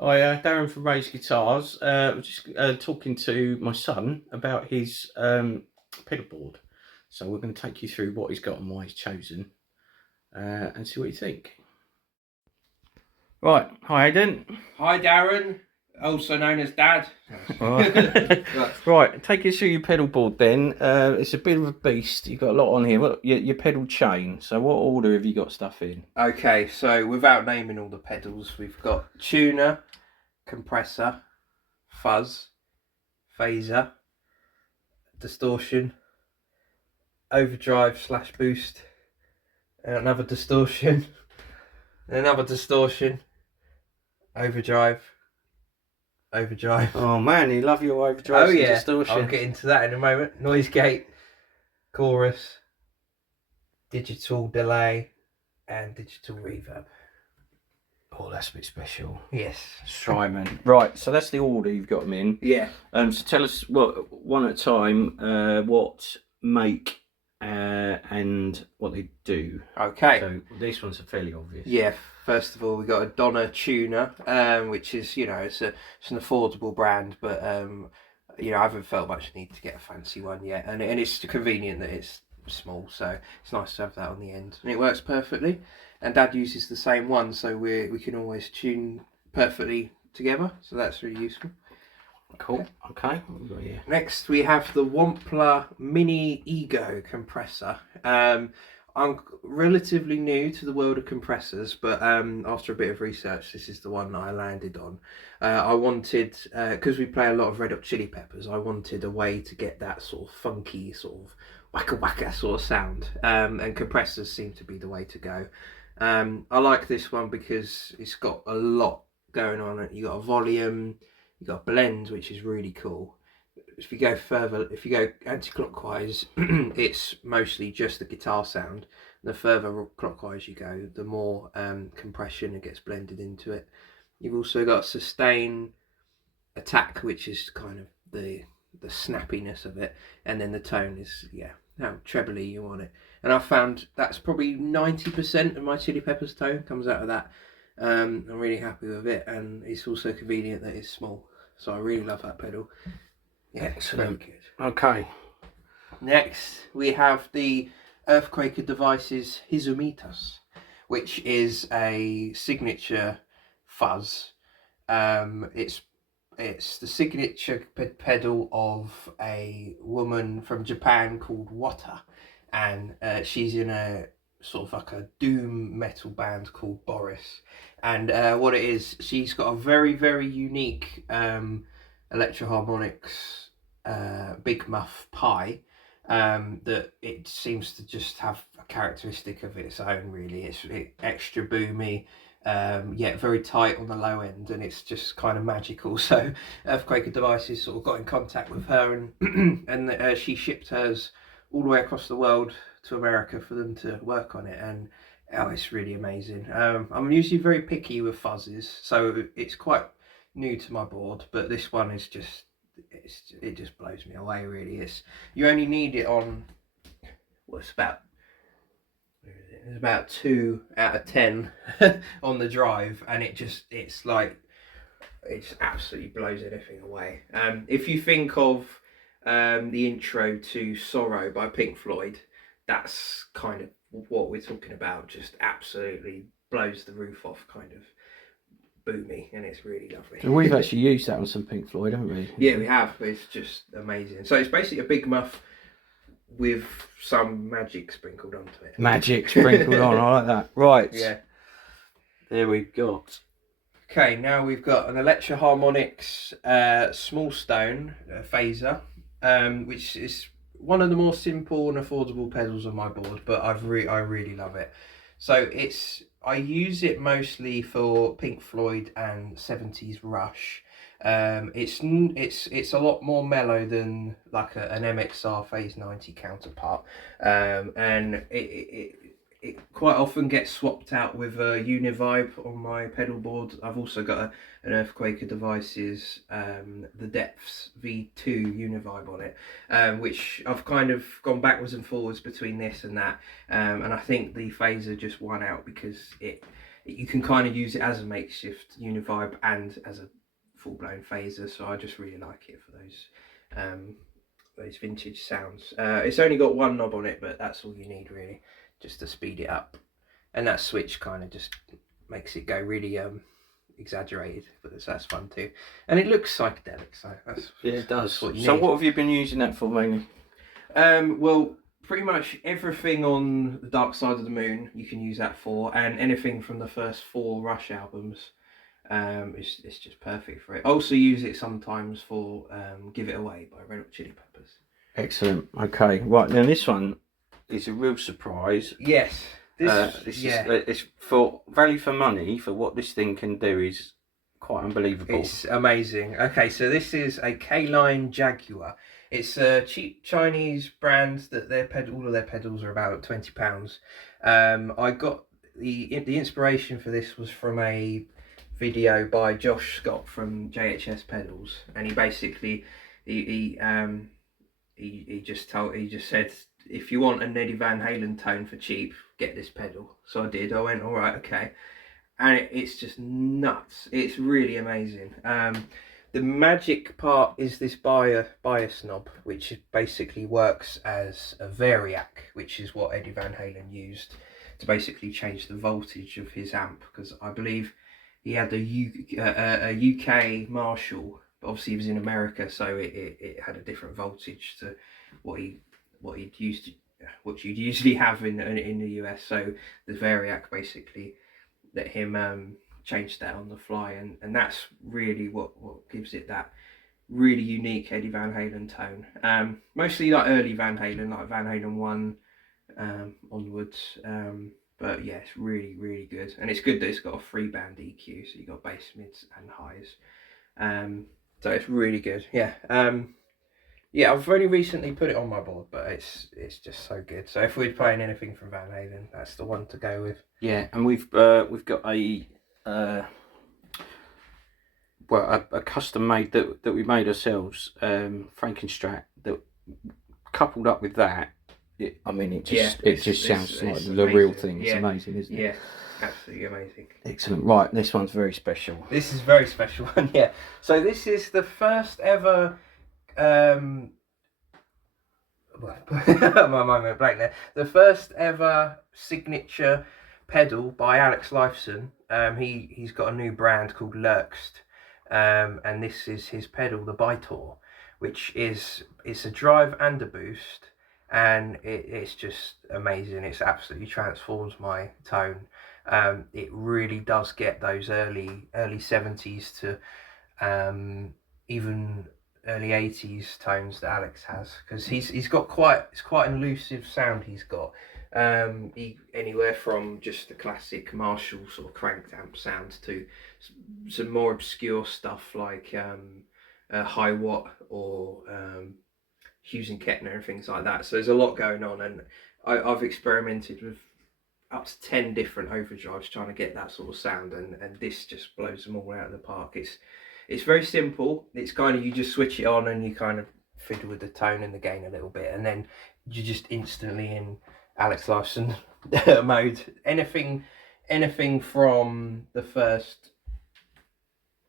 Hi, Darren from Ray's Guitars. We're just talking to my son about his pedal board. So we're going to take you through what he's got and why he's chosen, and see what you think. Right, hi Aidan. Hi Darren, also known as Dad. Right. Right, take us through your pedal board then. It's a bit of a beast. You've got a lot on here. What, your pedal chain. So what order have you got stuff in? Okay, so without naming all the pedals, we've got tuner, compressor, fuzz, phaser, distortion, overdrive / boost, another distortion, another distortion, overdrive. Oh man, you love your overdrive and distortion. I'll get into that in a moment. Noise gate, chorus, digital delay, and digital reverb. Oh, that's a bit special. Yes. Strymon. Right, so that's the order you've got them in. Yeah. So tell us, one at a time, what make and what they do. Okay. So this one's fairly obvious. Yeah. First of all, we got a Donna tuner, which is, it's an affordable brand, but I haven't felt much need to get a fancy one yet, and it's convenient that it's small, so it's nice to have that on the end, and it works perfectly. And Dad uses the same one, so we can always tune perfectly together, so that's really useful. Cool. Okay. Next, we have the Wampler Mini Ego compressor. I'm relatively new to the world of compressors, but after a bit of research, this is the one that I landed on. I wanted, because we play a lot of Red Hot Chili Peppers, I wanted a way to get that sort of funky, sort of wacka wacka sort of sound, and compressors seem to be the way to go. I like this one because it's got a lot going on. You got a volume, you got blends, which is really cool. If you go anti-clockwise, it's mostly just the guitar sound. The further clockwise you go, the more compression it gets blended into it. You've also got sustain, attack, which is kind of the snappiness of it, and then the tone is how trebly you want it. And I found that's probably 90% of my Chili Peppers tone comes out of that. I'm really happy with it, and it's also convenient that it's small, so I really love that pedal. Yeah, excellent. Very good. Okay. Next, we have the Earthquaker Devices Hizumitas, which is a signature fuzz. It's the signature pedal of a woman from Japan called Wata, and she's in a sort of like a doom metal band called Boris. And what it is, she's got a very, very unique Electro-Harmonix Big Muff Pi, that it seems to just have a characteristic of its own, really. It's extra boomy, yet very tight on the low end, and it's just kind of magical. So Earthquaker Devices sort of got in contact with her, and and she shipped hers all the way across the world to America for them to work on it, and it's really amazing. I'm usually very picky with fuzzes, so it's quite new to my board, but this one is just it just blows me away, really. You only need it on it's about 2 out of 10 on the drive, and it just absolutely blows anything away. If you think of the intro to Sorrow by Pink Floyd, that's kind of what we're talking about. Just absolutely blows the roof off, kind of boomy, and it's really lovely. So we've actually used that on some Pink Floyd, haven't we? Yeah, we have. It's just amazing. So it's basically a big muff with some magic sprinkled onto it. Magic sprinkled on, I like that. Right. Yeah. There we've got. Okay, now we've got an Electro-Harmonix Small Stone phaser, which is one of the more simple and affordable pedals on my board, but I really love it. So I use it mostly for Pink Floyd and 70s Rush. It's a lot more mellow than like an MXR Phase 90 counterpart, and it quite often gets swapped out with a Univibe on my pedal board. I've also got an Earthquaker Devices, the Depths V2 Univibe on it, which I've kind of gone backwards and forwards between this and that, and I think the phaser just won out because you can kind of use it as a makeshift Univibe and as a full-blown phaser, so I just really like it for those vintage sounds. It's only got one knob on it, but that's all you need really, just to speed it up, and that switch kind of just makes it go really exaggerated, but that's fun too, and it looks psychedelic, so that's it does. what you So need. what have you been using that for mainly? Well, pretty much everything on the Dark Side of the Moon you can use that for, and anything from the first 4 Rush albums. It's just perfect for it. I also use it sometimes for Give It Away by Red Hot Chili Peppers. Excellent. Okay, right, now this one is a real surprise. Yes. It's for value for money for what this thing can do is quite unbelievable. It's amazing. Okay, so this is a K-Line Jaguar. It's a cheap Chinese brand that all of their pedals are about £20. I got the inspiration for this was from a video by Josh Scott from JHS Pedals, and he basically he just said, if you want an Eddie Van Halen tone for cheap, get this pedal. So I did. I went, all right, okay, and it's just nuts. It's really amazing. The magic part is this bias knob, which basically works as a variac, which is what Eddie Van Halen used to basically change the voltage of his amp, because I believe he had a UK Marshall, but obviously he was in America, so it had a different voltage to what you'd usually have in the US. So the variac basically let him change that on the fly, and that's really what gives it that really unique Eddie Van Halen tone. Mostly like early Van Halen, like Van Halen 1 onwards. But yeah, it's really, really good. And it's good that it's got a 3-band EQ, so you've got bass, mids and highs. So it's really good. Yeah. Yeah, I've only recently put it on my board, but it's just so good. So if we're playing anything from Van Halen, that's the one to go with. Yeah, and we've got a custom made that we made ourselves, Frankenstrat, that coupled up with that. It just sounds like the amazing. real thing. It's amazing, isn't it? Yeah, absolutely amazing. Excellent. Right, this one's very special. This is a very special one, yeah. So this is the first ever my mind went blank there. The first ever signature pedal by Alex Lifeson. He's got a new brand called Lerxst, and this is his pedal, the Bytor, which it's a drive and a boost, and it's just amazing. It's absolutely transforms my tone. It really does get those early 70s to even early 80s tones that Alex has, because he's got quite an elusive sound. He's got anywhere from just the classic Marshall sort of cranked amp sound to some more obscure stuff like High Watt or Hughes and Kettner and things like that. So there's a lot going on, and I've experimented with up to 10 different overdrives trying to get that sort of sound, and this just blows them all out of the park. It's very simple. It's kind of, you just switch it on and you kind of fiddle with the tone and the gain a little bit, and then you're just instantly in Alex Lifeson mode. Anything from the first,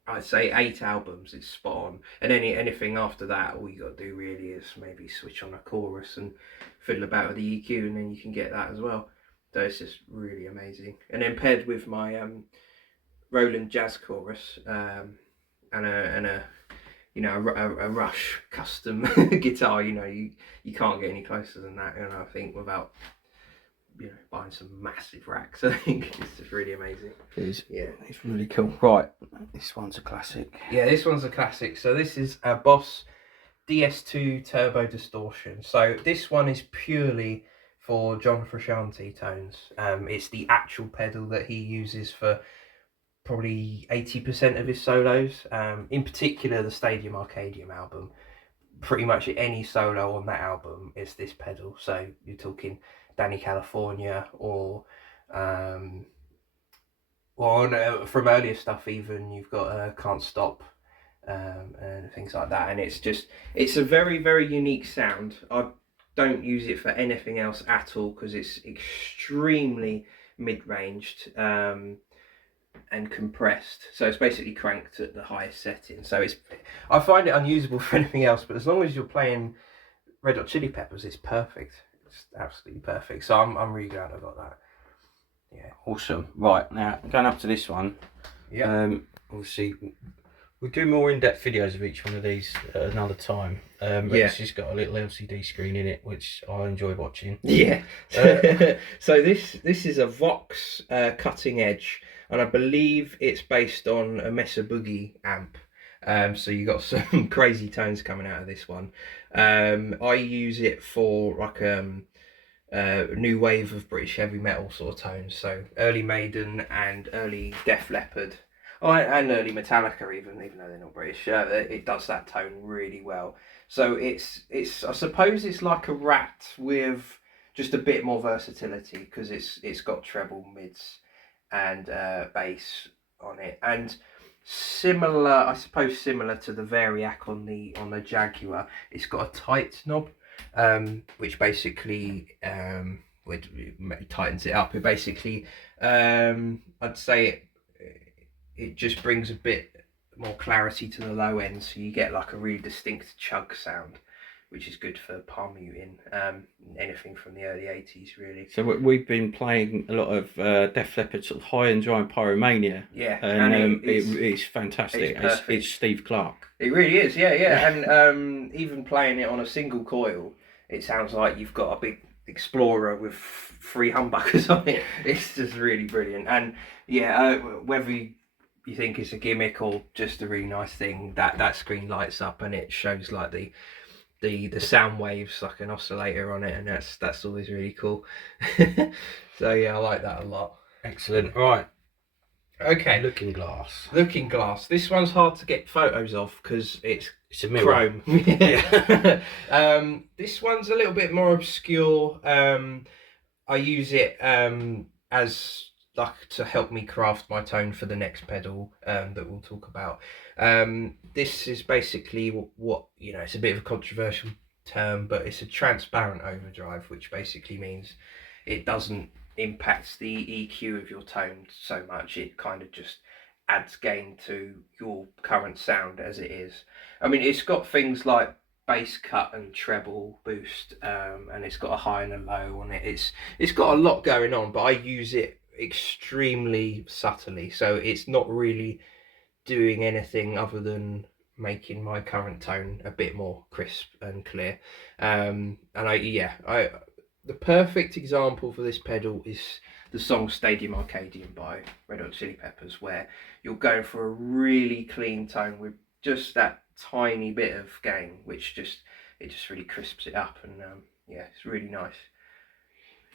I'd say, 8 albums is spot on, and anything after that, all you got to do really is maybe switch on a chorus and fiddle about with the EQ, and then you can get that as well. So it's just really amazing. And then paired with my Roland Jazz Chorus, and a Rush custom guitar, you can't get any closer than that, I think, without buying some massive racks. I think it's just really amazing. It is. Yeah, it's really cool. Right, this one's a classic. Yeah, this one's a classic. So this is a Boss DS2 Turbo Distortion. So this one is purely for John Frusciante tones. It's the actual pedal that he uses for probably 80% of his solos. In particular, the Stadium Arcadium album. Pretty much any solo on that album is this pedal. So you're talking Danny California, or well, no, from earlier stuff even you've got Can't Stop, and things like that. And it's a very, very unique sound. I don't use it for anything else at all because it's extremely mid-ranged, and compressed. So it's basically cranked at the highest setting. So I find it unusable for anything else, but as long as you're playing Red Hot Chili Peppers, it's perfect. It's absolutely perfect. So I'm really glad I got that. Yeah. Awesome. Right, now going up to this one. Yeah. Obviously we'll do more in-depth videos of each one of these at another time. But it's just got a little LCD screen in it, which I enjoy watching. Yeah. So this is a Vox cutting edge, and I believe it's based on a Mesa Boogie amp. So you got some crazy tones coming out of this one. I use it for like new wave of British heavy metal sort of tones. So early Maiden and early Def Leppard. Oh, and early Metallica even though they're not British. It does that tone really well. So it's I suppose it's like a Rat with just a bit more versatility, because it's got treble, mids, and bass on it, and similar to the Variac on the Jaguar. It's got a tight knob, which basically it tightens it up. It basically I'd say it just brings a bit more clarity to the low end, so you get like a really distinct chug sound, which is good for palm muting, anything from the early 80s really. So we've been playing a lot of Def Leppard, sort of high and dry Pyromania. Yeah, and it's fantastic. It's Steve Clark. It really is, yeah. And even playing it on a single coil, it sounds like you've got a big Explorer with 3 humbuckers on it. It's just really brilliant. And yeah, whether you think it's a gimmick or just a really nice thing, that screen lights up and it shows like the sound waves like an oscillator on it, and that's always really cool. So yeah, I like that a lot. Excellent. Right. Okay. Looking Glass. This one's hard to get photos of because it's a mirror. Chrome. Yeah. This one's a little bit more obscure. I use it as like to help me craft my tone for the next pedal that we'll talk about. This is basically what it's a bit of a controversial term, but it's a transparent overdrive, which basically means it doesn't impact the EQ of your tone so much. It kind of just adds gain to your current sound as it is. I mean, it's got things like bass cut and treble boost, and it's got a high and a low on it. It's got a lot going on, but I use it extremely subtly, so it's not really doing anything other than making my current tone a bit more crisp and clear. And the perfect example for this pedal is the song Stadium Arcadian by Red Hot Chili Peppers, where you're going for a really clean tone with just that tiny bit of gain, which just really crisps it up, and it's really nice.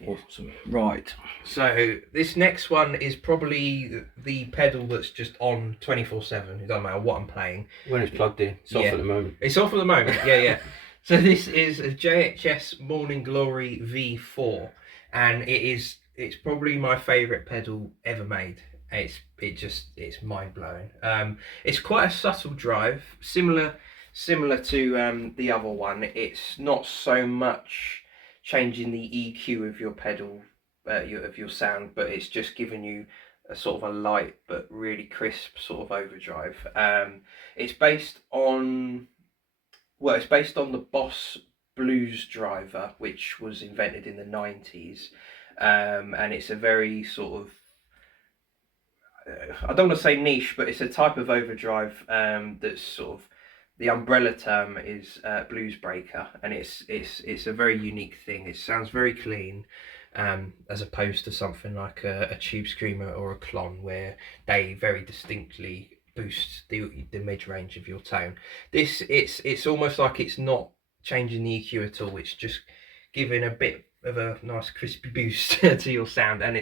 Yeah. Awesome. Right. So this next one is probably the pedal that's just on 24/7. It doesn't matter what I'm playing. When it's plugged in, it's off at the moment. It's off at the moment. Yeah. So this is a JHS Morning Glory V4, and it's probably my favourite pedal ever made. It's mind blowing. It's quite a subtle drive, similar to the other one. It's not so much changing the EQ of your pedal, of your sound, but it's just giving you a sort of a light but really crisp sort of overdrive. It's based on the Boss Blues driver, which was invented in the 90s, and it's a very sort of I don't want to say niche, but it's a type of overdrive that's sort of, the umbrella term is blues breaker, and it's a very unique thing. It sounds very clean, as opposed to something like a Tube Screamer or a Klon, where they very distinctly boost the mid range of your tone. It's almost like it's not changing the EQ at all. It's just giving a bit of a nice crispy boost to your sound, and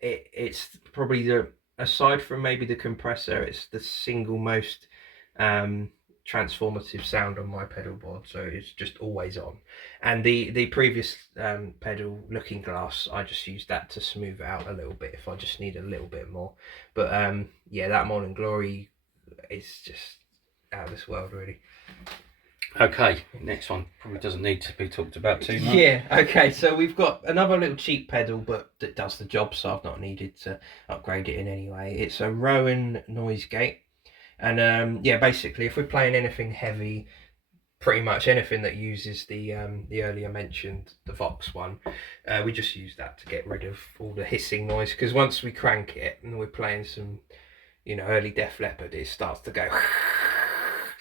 it's probably aside from maybe the compressor, it's the single most transformative sound on my pedal board, so it's just always on. And the previous pedal, Looking Glass, I just used that to smooth it out a little bit if I just need a little bit more. But yeah, that Morning Glory is just out of this world, really. Okay, next one probably doesn't need to be talked about too much. Yeah, okay, so we've got another little cheap pedal, but that does the job, so I've not needed to upgrade it in any way. It's a Rowan Noise Gate. And yeah, basically, if we're playing anything heavy, pretty much anything that uses the earlier mentioned, the Vox one, we just use that to get rid of all the hissing noise, because once we crank it and we're playing some, you know, early Def Leppard, it starts to go.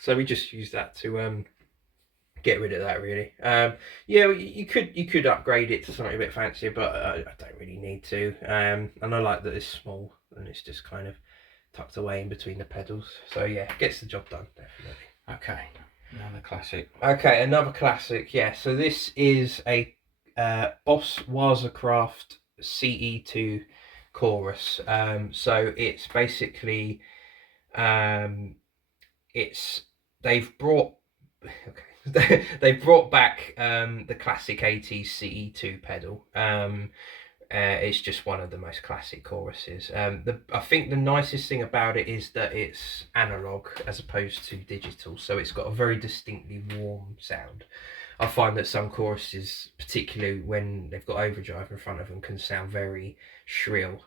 So we just use that to get rid of that, really. Yeah, you could upgrade it to something a bit fancier, but I don't really need to. And I like that it's small and it's just kind of tucked away in between the pedals. So yeah, gets the job done, definitely. Okay, another classic. Okay, another classic, yeah. So this is a Boss Wazacraft CE2 chorus. So it's basically they've brought they've brought back the classic 80s CE2 pedal. It's just one of the most classic choruses. I think the nicest thing about it is that it's analog as opposed to digital, so it's got a very distinctly warm sound. I find that some choruses, particularly when they've got overdrive in front of them, can sound very shrill.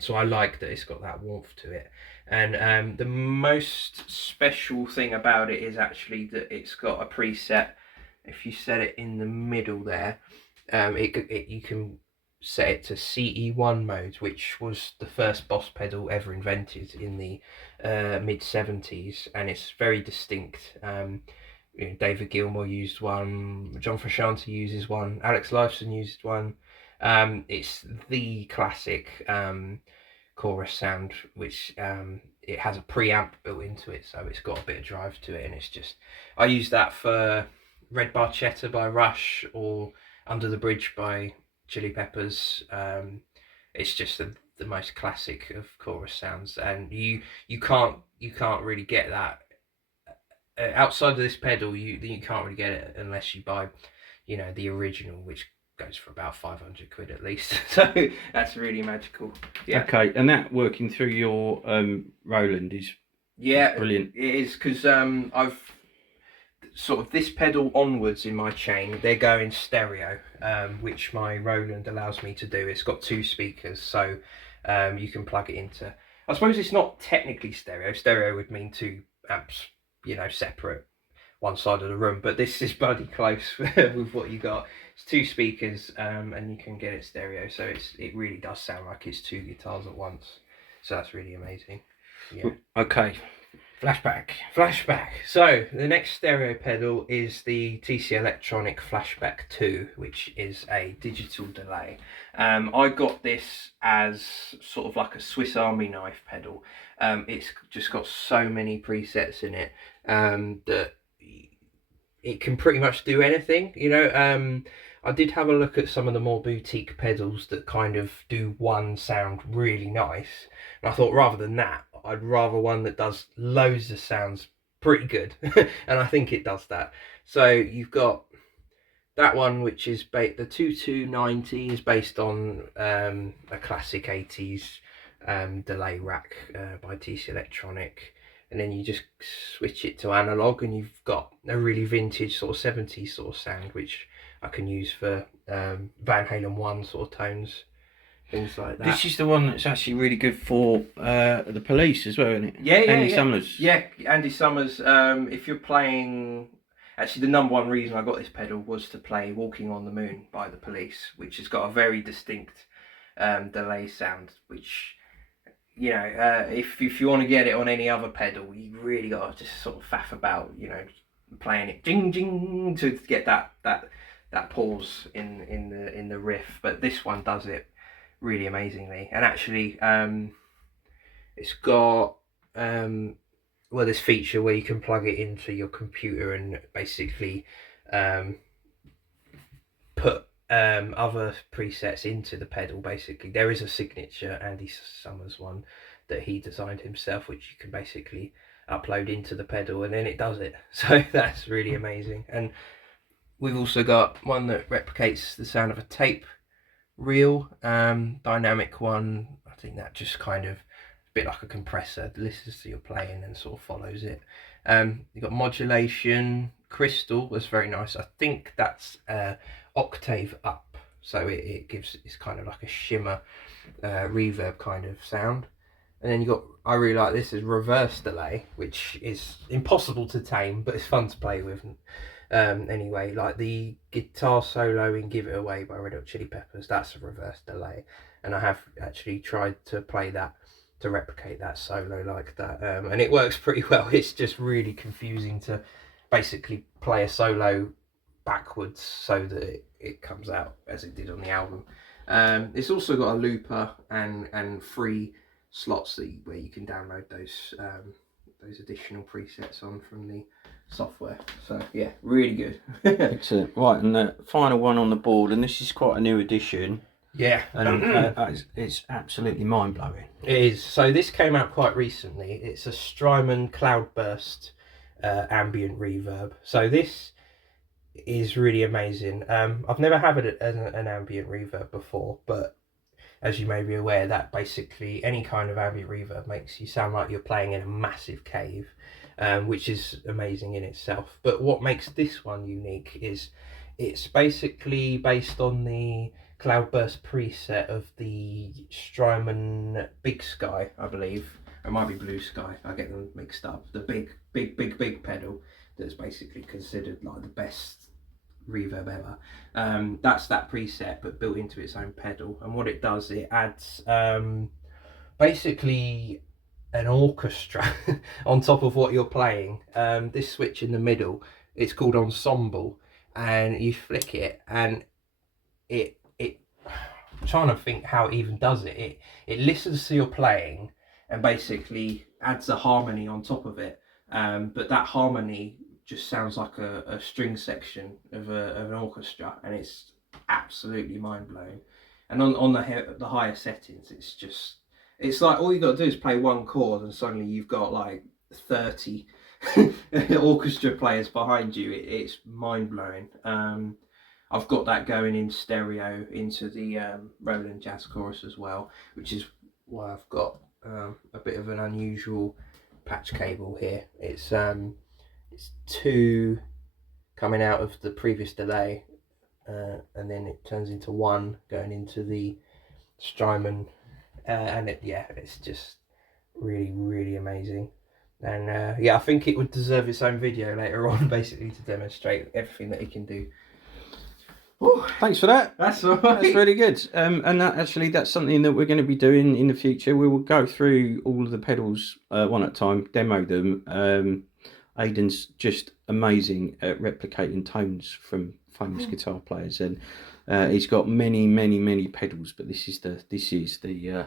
So I like that it's got that warmth to it. And the most special thing about it is actually that it's got a preset. If you set it in the middle there, you can set it to CE1 mode, which was the first Boss pedal ever invented in the mid-70s, and it's very distinct. You know, David Gilmour used one, John Frusciante uses one, Alex Lifeson used one. It's the classic chorus sound, which it has a preamp built into it, so it's got a bit of drive to it, and it's just, I use that for Red Barchetta by Rush or Under the Bridge by Chili Peppers. It's just the most classic of chorus sounds, and you can't really get that outside of this pedal. You can't really get it unless you buy, you know, the original, which goes for about 500 quid at least. So that's really magical. Yeah. Okay, and that working through your Roland is brilliant. It is, because I've sort of this pedal onwards in my chain, they're going stereo, which my Roland allows me to do. It's got 2 speakers, so you can plug it into, I suppose it's not technically stereo. Stereo would mean 2 amps, you know, separate one side of the room, but this is bloody close with what you got. It's 2 speakers, and you can get it stereo, so it really does sound like it's 2 guitars at once. So that's really amazing. Yeah. Okay, flashback. So the next stereo pedal is the TC Electronic Flashback 2, which is a digital delay. I got this as sort of like a Swiss Army knife pedal. It's just got so many presets in it that it can pretty much do anything, you know. I did have a look at some of the more boutique pedals that kind of do one sound really nice, and I thought rather than that, I'd rather one that does loads of sounds pretty good. And I think it does that. So you've got that one, which is the 2290 is based on a classic 80s delay rack by TC Electronic, and then you just switch it to analog, and you've got a really vintage sort of 70s sort of sound, which I can use for Van Halen 1 sort of tones, things like that. This is the one that's actually really good for the Police as well, isn't it? Yeah, Andy Summers. Yeah, Andy Summers. If you're playing, actually the number one reason I got this pedal was to play Walking on the Moon by the Police, which has got a very distinct delay sound, which, you know, if you want to get it on any other pedal, you really got to just sort of faff about, you know, playing it ding ding to get that pause in the riff. But this one does it really amazingly, and actually it's got this feature where you can plug it into your computer and basically put other presets into the pedal. Basically there is a signature Andy Summers one that he designed himself, which you can basically upload into the pedal, and then it does it. So that's really amazing. And we've also got one that replicates the sound of a tape reel, dynamic one. I think that just kind of a bit like a compressor, listens to your playing and sort of follows it. You've got modulation, crystal was very nice. I think that's octave up, so it gives, it's kind of like a shimmer reverb kind of sound. And then you got, I really like this, is reverse delay, which is impossible to tame, but it's fun to play with. Anyway, like the guitar solo in Give It Away by Red Hot Chili Peppers, that's a reverse delay, and I have actually tried to play that, to replicate that solo like that, and it works pretty well. It's just really confusing to basically play a solo backwards so that it comes out as it did on the album. It's also got a looper and free slots where you can download those additional presets on from the software. So yeah, really good. Excellent. Right, and the final one on the board, and this is quite a new addition. Yeah, and it's absolutely mind blowing. It is. So this came out quite recently. It's a Strymon Cloudburst ambient reverb. So this is really amazing. I've never had an ambient reverb before, but as you may be aware, that basically any kind of ambient reverb makes you sound like you're playing in a massive cave, which is amazing in itself. But what makes this one unique is it's basically based on the Cloudburst preset of the Strymon Big Sky, I believe. It might be Blue Sky, I get them mixed up. The big pedal that's basically considered like the best reverb ever. That's that preset but built into its own pedal, and what it does, it adds basically an orchestra on top of what you're playing. This switch in the middle, it's called ensemble, and you flick it and it I'm trying to think how it even does it. It listens to your playing and basically adds a harmony on top of it, but that harmony just sounds like a string section of an orchestra, and it's absolutely mind-blowing. And on the higher settings, it's like all you got to do is play one chord and suddenly you've got like 30 orchestra players behind you. It's mind-blowing. I've got that going in stereo into the Roland Jazz Chorus as well, which is why I've got a bit of an unusual patch cable here. It's 2 coming out of the previous delay, and then it turns into 1 going into the Strymon, and it's just really amazing. And I think it would deserve its own video later on, basically, to demonstrate everything that it can do. Ooh, thanks for that. That's all right. That's really good. And that's something that we're going to be doing in the future. We will go through all of the pedals one at a time, demo them. Aidan's just amazing at replicating tones from famous guitar players, and he's got many pedals, but this is the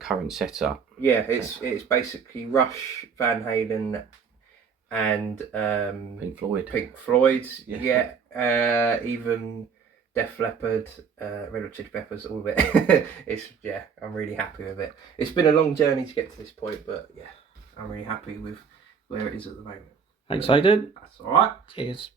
current setup. Yeah, it's basically Rush, Van Halen, and Pink Floyd. Yeah, even Def Leppard, Red Hot Chili Peppers, all of it. I'm really happy with it. It's been a long journey to get to this point, but yeah, I'm really happy with where it is at the moment. Thanks, Aidan. That's all right. Cheers.